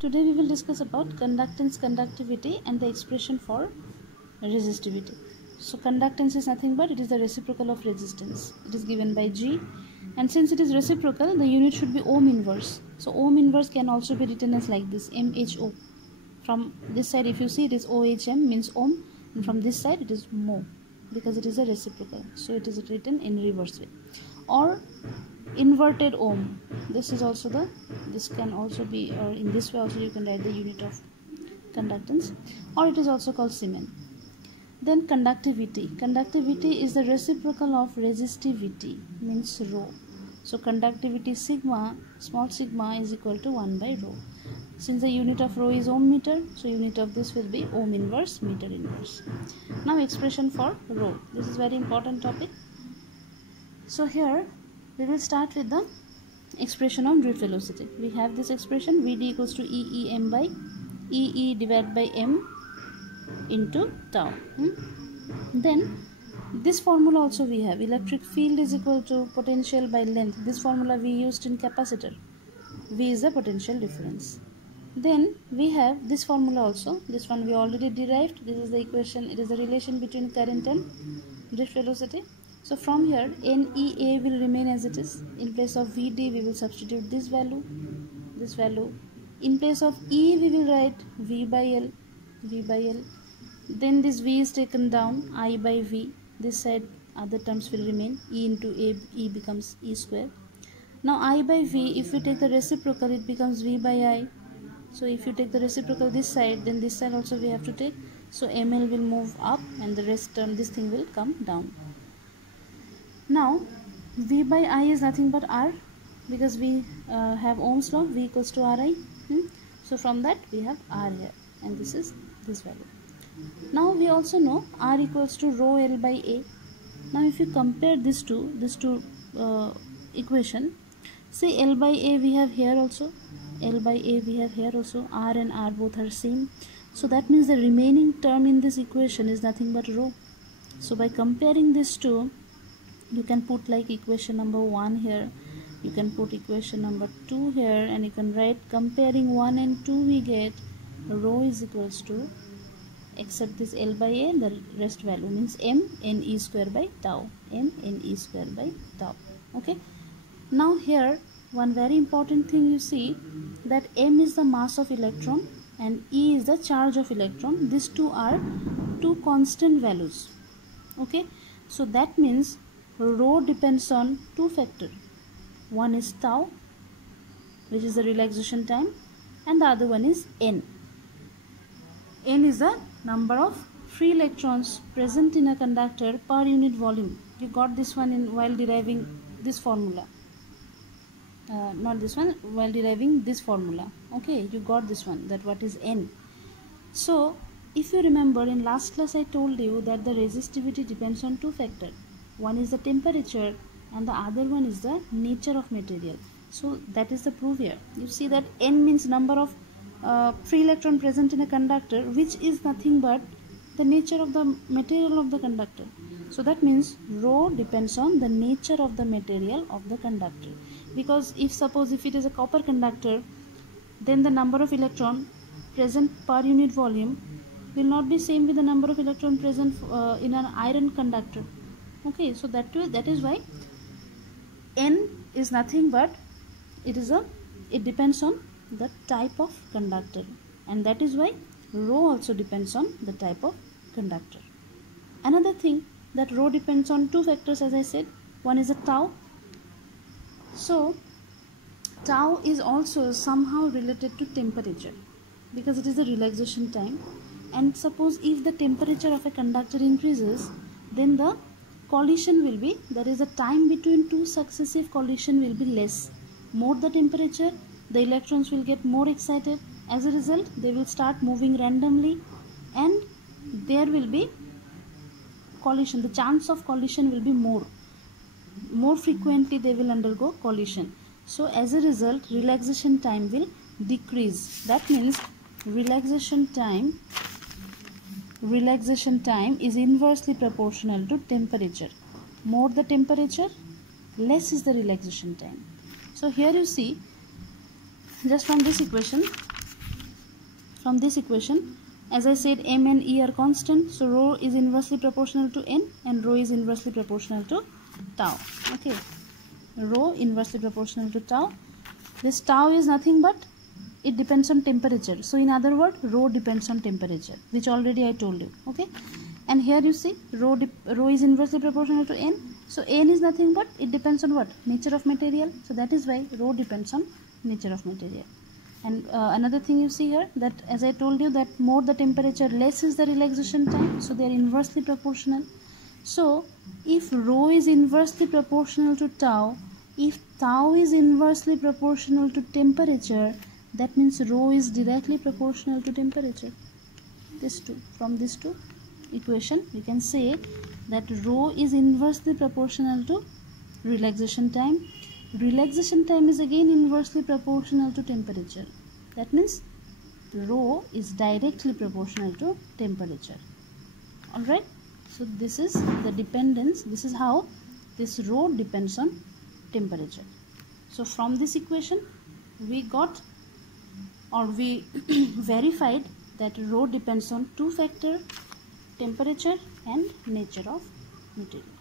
Today we will discuss about conductance, conductivity and the expression for resistivity. So conductance is nothing but it is the reciprocal of resistance. It is given by G, and since it is reciprocal, the unit should be ohm inverse. So ohm inverse can also be written as like this, MHO. From this side if you see it is OHM means ohm, and from this side it is mho because it is a reciprocal. So it is written in reverse way. Or inverted ohm, this is also this can also be, or in this way also you can write the unit of conductance, or it is also called Siemens. Then conductivity is the reciprocal of resistivity, means rho. So conductivity sigma, small sigma, is equal to 1 by rho. Since the unit of rho is ohm meter, so unit of this will be ohm inverse meter inverse. Now expression for rho, this is very important topic. So here we will start with the expression of drift velocity. We have this expression Vd equals to EEM by EE divided by M into tau. Then this formula also we have, electric field is equal to potential by length. This formula we used in capacitor. V is the potential difference. Then we have this formula also. This one we already derived. This is the equation. It is the relation between current and drift velocity. So from here NEA will remain as it is. In place of Vd we will substitute this value. In place of E we will write V by L. Then this V is taken down, I by V. This side other terms will remain. E into A, E becomes E square. Now I by V, if we take the reciprocal, it becomes V by I. So if you take the reciprocal this side, then this side also we have to take. So ML will move up and the rest term, this thing will come down. Now V by I is nothing but R, because we have Ohm's law, V equals to Ri. So from that we have R here, and this is this value. Now we also know R equals to rho L by A. Now if you compare these two equation, say L by A we have here also, R and R both are same. So that means the remaining term in this equation is nothing but rho. So by comparing these two, you can put like equation number 1 here, you can put equation number 2 here, and you can write comparing 1 and 2 we get rho is equals to, except this L by A, the rest value means M NE square by tau, okay. Now here one very important thing you see, that M is the mass of electron and E is the charge of electron. These two are two constant values, okay. So that means rho depends on two factors. One is tau, which is the relaxation time, and the other one is N. N is the number of free electrons present in a conductor per unit volume. You got this one while deriving this formula. Not this one, while deriving this formula. Okay, you got this one, that what is N. So if you remember, in last class I told you that the resistivity depends on two factors. One is the temperature and the other one is the nature of material. So that is the proof here. You see that N means number of free electron present in a conductor, which is nothing but the nature of the material of the conductor. So that means rho depends on the nature of the material of the conductor. Because if it is a copper conductor, then the number of electron present per unit volume will not be same with the number of electron present in an iron conductor. Okay, so that is why N is nothing but it depends on the type of conductor, and that is why rho also depends on the type of conductor. Another thing, that rho depends on two factors, as I said. One is a tau. So tau is also somehow related to temperature, because it is the relaxation time, and suppose if the temperature of a conductor increases, then the collision will be, there is a time between two successive collision will be less. More the temperature, the electrons will get more excited. As a result, they will start moving randomly and there will be collision. The chance of collision will be more frequently they will undergo collision. So as a result, relaxation time will decrease. That means relaxation time is inversely proportional to temperature. More the temperature, less is the relaxation time. So here you see, just from this equation, from this equation, as I said, m and e are constant, so rho is inversely proportional to n and rho is inversely proportional to tau. Okay, rho inversely proportional to tau. This tau is nothing but it depends on temperature. So in other words, rho depends on temperature, which already I told you. Okay, and here you see rho is inversely proportional to n. So n is nothing but it depends on what? Nature of material. So that is why rho depends on nature of material. And another thing you see here, that as I told you, that more the temperature, less is the relaxation time. So they are inversely proportional. So if rho is inversely proportional to tau, if tau is inversely proportional to temperature, that means rho is directly proportional to temperature. This two, from this two equation we can say that rho is inversely proportional to relaxation time. Relaxation time is again inversely proportional to temperature. That means rho is directly proportional to temperature. Alright, so this is the dependence. This is how this rho depends on temperature. So from this equation we got, or we verified, that rho depends on two factors, temperature and nature of material.